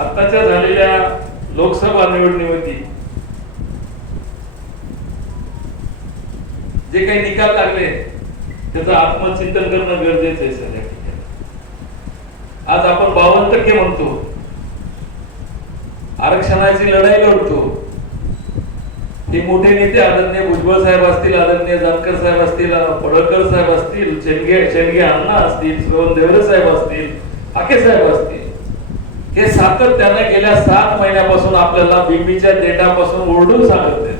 आत्ताच्या झालेल्या लोकसभा निवडणुकीमध्ये जे काही निकाल लागले त्याचं आत्मचिंतन करणं गरजेचं आहे सर ठिकाणी. आज आपण बावन्न टक्के म्हणतो. आरक्षणाची लढाई लढतो. हे मोठे नेते आदरणीय भुजबळ साहेब असतील आदरणीय जानकर साहेब असतील पडळकर साहेब असतील शेंडगे शेंडगे अण्णा असतील श्रवण देवरे साहेब असतील आके साहेब असतील. हे सातत्याने गेल्या सात महिन्यापासून आपल्याला बीबीच्या डेटापासून ओरडून सांगत आहेत.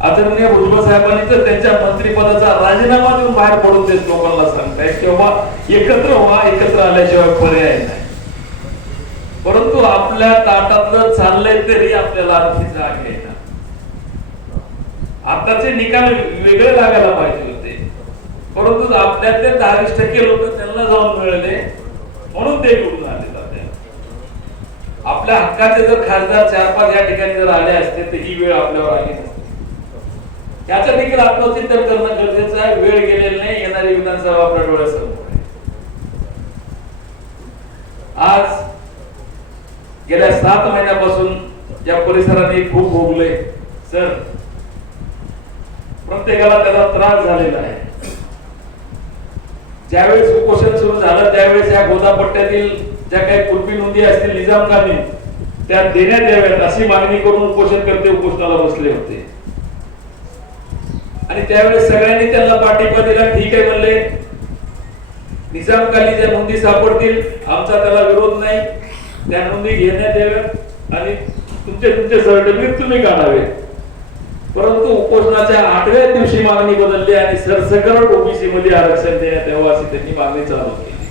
आदरणीय भुजबळ साहेबांनी तर त्यांच्या मंत्रिपदाचा राजीनामा देऊन बाहेर पडून देत लोकांना सांगताय किंवा एकत्र व्हा एकत्र आल्याशिवाय पर्याय नाही. परंतु आपल्या ताटातलं चाललंय तरी आपल्याला आणखी जाग घ्यायला आताचे निकाल वेगळे लागायला पाहिजे होते. परंतु आपल्यातले दहा वीस टक्के लोक त्यांना जाऊन मिळाले. म्हणून ते निवडून आले. आपल्या हक्काचे जर खासदार चार पाच या ठिकाणी जर आले असते तर ही वेळ आपल्यावर आली नसती. याचं देखील आत्मचिंतन करणं गरजेचं आहे. वेळ गेलेला नाही येणारी विधानसभा आपल्या डोळ्यासमोर आज गेल्या सात महिन्यापासून या परिसराने खूप भोगले. सर प्रत्येकाला त्याचा त्रास झालेला आहे. ज्यावेळेस उपोषण सुरू झालं त्यावेळेस या गोदापट्ट्यातील ज्या काही पूर्वी नोंदी असतील निजामकांनी त्या देण्यात याव्यात अशी मागणी करून उपोषण करते उपोषणाला बसले होते. आणि त्यावेळेस सगळ्यांनी त्यांना पाठिंबा दिला ठीक आहे म्हणले. निजामकाली ज्या नोंदी सापडतील आमचा त्याला विरोध नाही. त्या नोंदी घेण्यात याव्यात आणि तुमचे तुमचे सर्टिफिकेट तुम्ही काढावे. परंतु उपोषणाच्या आठव्या दिवशी मागणी बदलली आणि सरसकट ओबीसी मध्ये आरक्षण देण्यात यावं अशी त्यांनी मागणी चालू केली.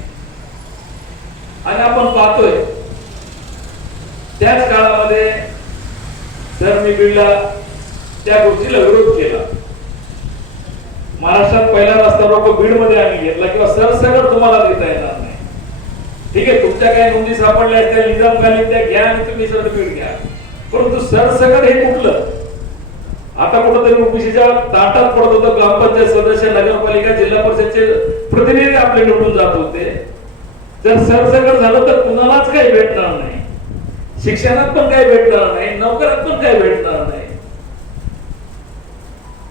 आणि आपण पाहतोय त्याच काळामध्ये सर बिडला त्या गोष्टीला विरोध केला महाराष्ट्रात पहिला रस्ता रोको बीडमध्ये आम्ही घेतला किंवा सरसकट तुम्हाला देता येणार नाही. ठीक आहे तुमच्या काही नोंदी सापडल्या त्या निजाम खाली त्या घ्या आणि तुम्ही सर्टिफिकेट घ्या. परंतु सरसगट हे कुठलं? आता कुठंतरी ओबीसीच्या ताटात पडत होतं ग्रामपंचायत सदस्य नगरपालिका जिल्हा परिषदचे प्रतिनिधी आपले निवडून जात होते. जर सरसकट झालं तर कुणालाच काही भेटणार नाही. शिक्षणात पण काही भेटणार नाही नोकऱ्यात पण काही भेटणार नाही.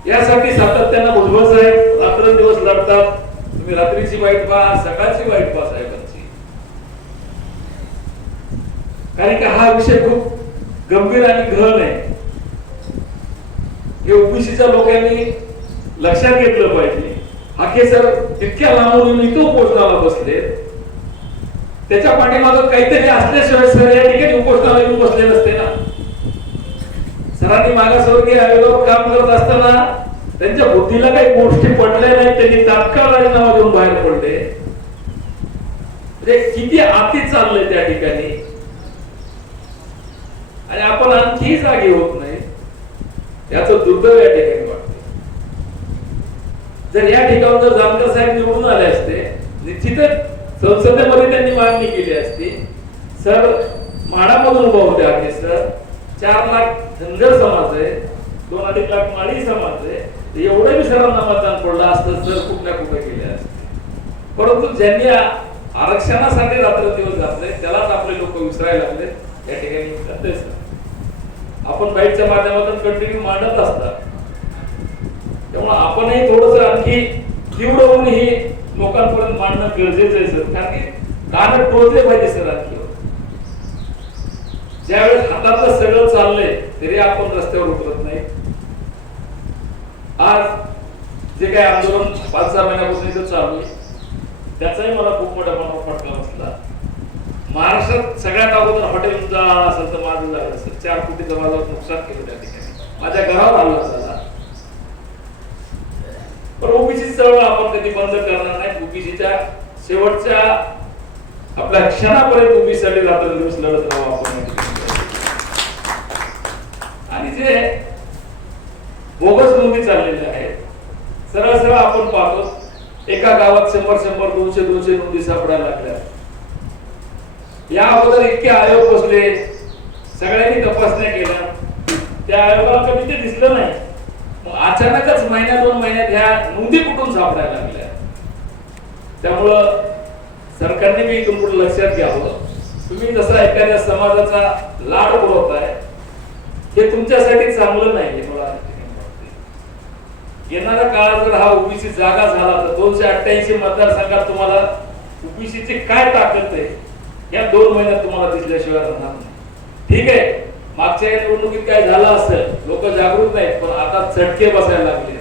यासाठी सातत्यानं भुजबळ साहेब रात्रंदिवस लढतात. तुम्ही रात्रीची वाईट पहा सकाळची वाईट पहा साहेबांची. कारण की हा विषय खूप गंभीर आणि गहन आहे. हे ओबीसीच्या लोकांनी लक्षात घेतलं पाहिजे. हा सर इतक्या लांबून इथं उपोषणाला बसले त्याच्या पाठीमागं काहीतरी असल्याशिवाय सर या ठिकाणी उपोषणाला येऊन बसले नसते ना. सरांनी मागासवर्गीय आयोगावर काम करत असताना त्यांच्या बुद्धीला काही गोष्टी पडल्या नाही त्यांनी तात्काळ राजीनामा देऊन बाहेर पडले. म्हणजे किती आती चाललंय त्या ठिकाणी. आणि आपण आणखी जागी होत नाही. याच दुर्दैव या ठिकाणी वाटते जर या ठिकाणी जर जानकर साहेब निवडून आले असते निश्चितच संसदेमध्ये त्यांनी मागणी केली असती. सर माडामधून उभा होते आगे सर. चार लाख धनगर समाज आहे दोन अडीच लाख माळी समाज आहे. एवढं मी सरांना मतदान पडलं असतं सर कुठल्या कुठे गेले असते. परंतु ज्यांनी आरक्षणासाठी रात्र दिवस घातले त्यालाच आपले लोक विसरायला लागले. या ठिकाणी सर. आपण बाईटच्या माध्यमातून कंटिन्यू मांडत असतात त्यामुळे आपणही थोडस आणखी तीव्र होऊन ही लोकांपर्यंत मांडणं गरजेचं आहे सर. कारण की कारण टोचले पाहिजे सर आणखी. ज्यावेळेस हातातलं सगळं चाललंय तरी आपण रस्त्यावर उतरत नाही. आज जे काही आंदोलन पाच सहा महिन्यापासून इथं चालू आहे त्याचाही मला खूप मोठ्या प्रमाणात फटका बसला. महाराष्ट्रात सगळ्यात अगोदर हॉटेल जाणार असेल तर माझं झालं असेल चार कोटीचं माझं नुकसान केलं त्या ठिकाणी. माझ्या घरावर आलं झाला. पण ओबीसी चळवळ आपण कधी बंद करणार की जिच्या शेवटच्या आपल्या क्षणापर्यंत ओबीसीसाठी रात्र दिवस लढत राहू आपण आणि जे बोगस नोंदी चाललेल्या आहेत सरळ सरळ आपण पाहतो एका गावात शंभर शंभर दोनशे दोनशे नोंदी सापडायला लागल्या. या अगोदर इतके आयोग बसले सगळ्यांनी तपासण्या केल्या. त्या आयोगाला कधी ते दिसलं नाही. मग अचानकच महिन्या दोन महिन्यात ह्या नोंदी कुठून सापडायला लागल्या? त्यामुळं सरकारने मी इथून लक्षात घ्यावं. तुम्ही जसा एखाद्या समाजाचा लाड पुरवताय हे तुमच्यासाठी चांगलं नाही हे मला येणाऱ्या काळात जर हा ओबीसी जागा झाला तर दोनशे अठ्ठ्याऐंशी मतदारसंघात तुम्हाला ओबीसीची काय ताकद आहे या दोन महिन्यात तुम्हाला दिसल्याशिवाय राहणार नाही. ठीक आहे मागच्या निवडणुकीत काय झालं असेल लोक जागृत नाहीत पण आता चटके बसायला लागले.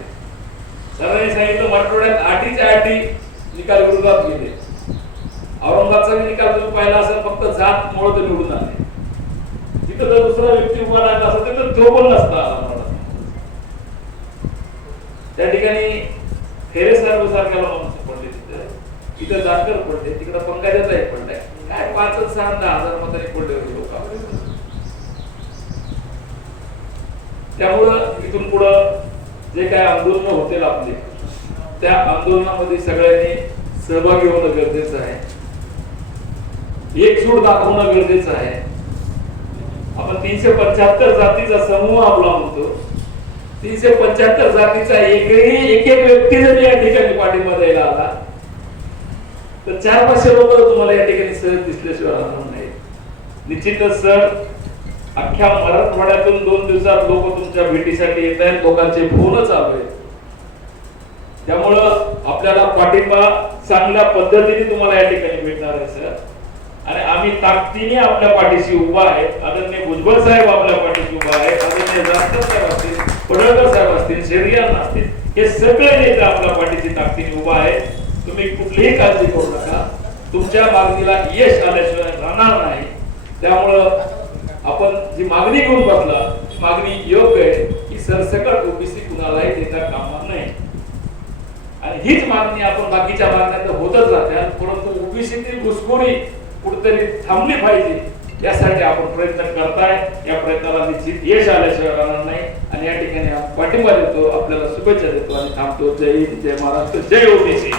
सरांनी सांगितलं मराठवाड्यात आठीच्या आठी निकाल विरोधात गेले. औरंगाबादचा निकाल तुम्ही पाहिला असेल फक्त जात मुळे ते निवडून आले. तिथं जर दुसरा व्यक्ती उभा राहिला असता तिथं तो पण नसता त्या ठिकाणी फेरे साहेब सारख्याला माणसं पडले तिथं. इथं जानकर पडले तिकडे पंकजाचा एक पडलाय काय पाच सहा दहा हजार मताने पडले होते लोक. त्यामुळं इथून पुढं जे काय आंदोलन होतील आपले त्या आंदोलनामध्ये सगळ्यांनी सहभागी होणं गरजेचं आहे. एकजूट दाखवणं गरजेचं आहे. आपण तीनशे पंच्याहत्तर जातीचा समूह आपला म्हणतो. तीनशे पंच्याहत्तर जातीचा एकही एक एक व्यक्ती जर या ठिकाणी पाठिंबा द्यायला आला तर चार पाचशे लोक तुम्हाला या ठिकाणी सहज दिसल्याशिवाय राहणार नाही. निश्चितच सर अख्ख्या मराठवाड्यातून दोन दिवसात लोक तुमच्या भेटीसाठी येत आहेत लोकांचे फोन चालू आहेत. त्यामुळं आपल्याला पाठिंबा चांगल्या पद्धतीने तुम्हाला या ठिकाणी भेटणार आहे सर. आणि आम्ही ताकदीने आपल्या पाठीशी उभा आहे. आदरणीय भुजबळ साहेब आपल्या पाठीशी उभा आहे. आदरणीय जास्त साहेब असतील पडळकर साहेब असतील शेरियान असतील हे सगळे नेते आपल्या पाठीशी ताकदीने उभा आहे. तुम्ही कुठलीही काळजी करू नका. तुमच्या मागणीला यश आल्याशिवाय राहणार नाही. त्यामुळं आपण जी मागणी घेऊन बसला मागणी योग्य आहे की सरसकट ओबीसी कुणालाही देता कामा नाही आणि हीच मागणी आपण बाकीच्या मागण्या तर होतच राहत्या परंतु ओबीसीतील घुसखोरी कुठेतरी थांबली पाहिजे यासाठी आपण प्रयत्न करताय. या प्रयत्नाला निश्चित यश आल्याशिवाय राहणार नाही. आणि या ठिकाणी आपण पाठिंबा देतो आपल्याला शुभेच्छा देतो आणि थांबतो. जय हिंद जय महाराष्ट्र जय ओबीसी.